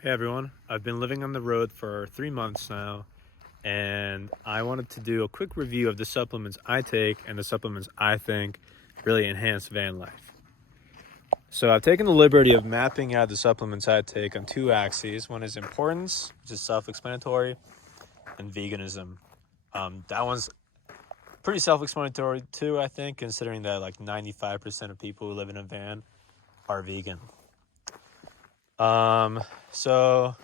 Hey everyone, I've been living on the road for 3 months now, and I wanted to do a quick review of the supplements I take and the supplements I think really enhance van life. So I've taken the liberty of mapping out the supplements I take on two axes. One is importance, which is self-explanatory, and veganism. That one's pretty self-explanatory too, I think, considering that like 95% of people who live in a van are vegan. So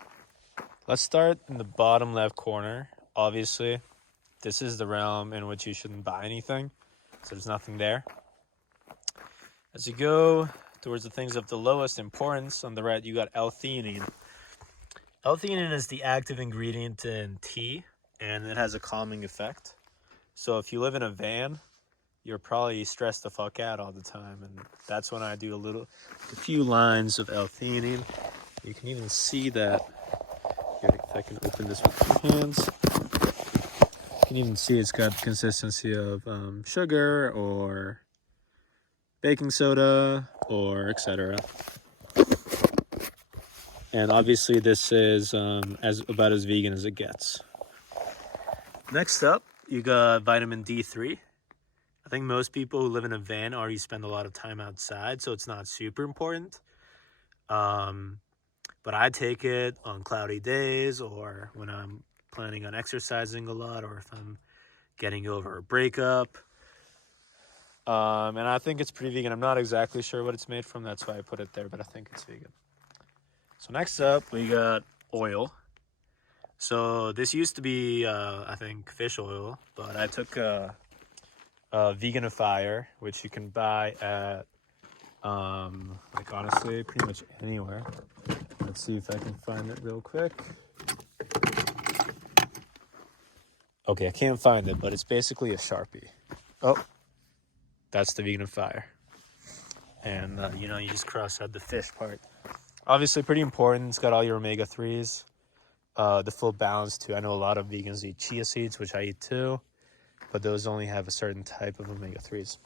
let's start in the bottom left corner. Obviously, this is the realm in which you shouldn't buy anything, so there's nothing there. As you go towards the things of the lowest importance, on the right, you got l-theanine. L-theanine is the active ingredient in tea, and it has a calming effect. So if you live in a van, you're probably stressed the fuck out all the time, and that's when I do a few lines of l-theanine. You can even see that. If I can open this with my hands, you can even see it's got the consistency of sugar or baking soda or etc. And obviously this is about as vegan as it gets. Next up, you got vitamin D3. I think most people who live in a van already spend a lot of time outside, so it's not super important. But I take it on cloudy days or when I'm planning on exercising a lot or if I'm getting over a breakup. And I think it's pretty vegan. I'm not exactly sure what it's made from. That's why I put it there, but I think it's vegan. So next up, we got oil. So this used to be, I think, fish oil, but I took a Veganifier, which you can buy at, like honestly, pretty much anywhere. Let's see if I can find it real quick. Okay, I can't find it, but it's basically a Sharpie. Oh, that's the Veganifier. And, you just cross out the fish part. Obviously, pretty important. It's got all your omega-3s. The full balance, too. I know a lot of vegans eat chia seeds, which I eat, too. But those only have a certain type of omega-3s.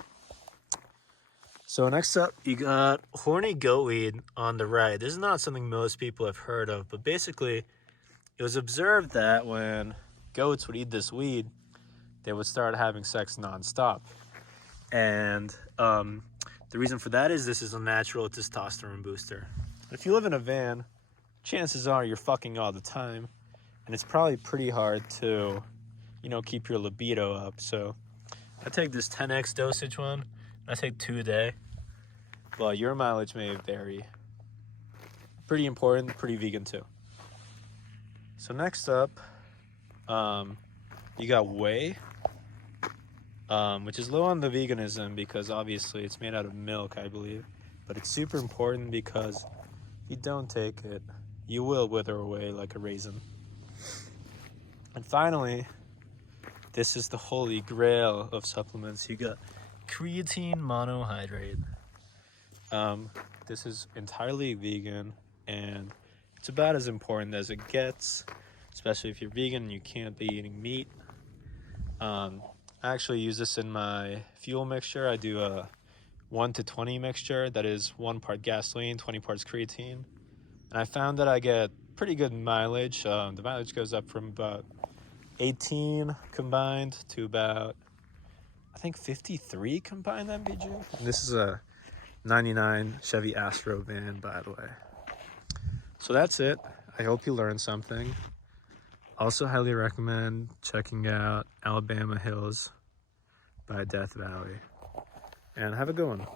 So next up, you got horny goat weed on the right. This is not something most people have heard of, but basically, it was observed that when goats would eat this weed, they would start having sex nonstop. And the reason for that is this is a natural testosterone booster. If you live in a van, chances are you're fucking all the time, and it's probably pretty hard to, keep your libido up. So I take this 10x dosage one. I take 2 a day, but your mileage may vary. Pretty important, pretty vegan too. So next up, you got whey, which is low on the veganism because obviously it's made out of milk, I believe. But it's super important because if you don't take it, you will wither away like a raisin. And finally, this is the holy grail of supplements. You got creatine monohydrate. This is entirely vegan, and it's about as important as it gets, especially if you're vegan and you can't be eating meat. I actually use this in my fuel mixture. I do a 1-to-20 mixture. That is 1 part gasoline, 20 parts creatine. And I found that I get pretty good mileage. The mileage goes up from about 18 combined to about, I think, 53 combined mpg. And this is a 99 Chevy Astro van, by the way. So that's it. I hope you learned something. Also highly recommend checking out Alabama Hills by Death Valley. And have a good one.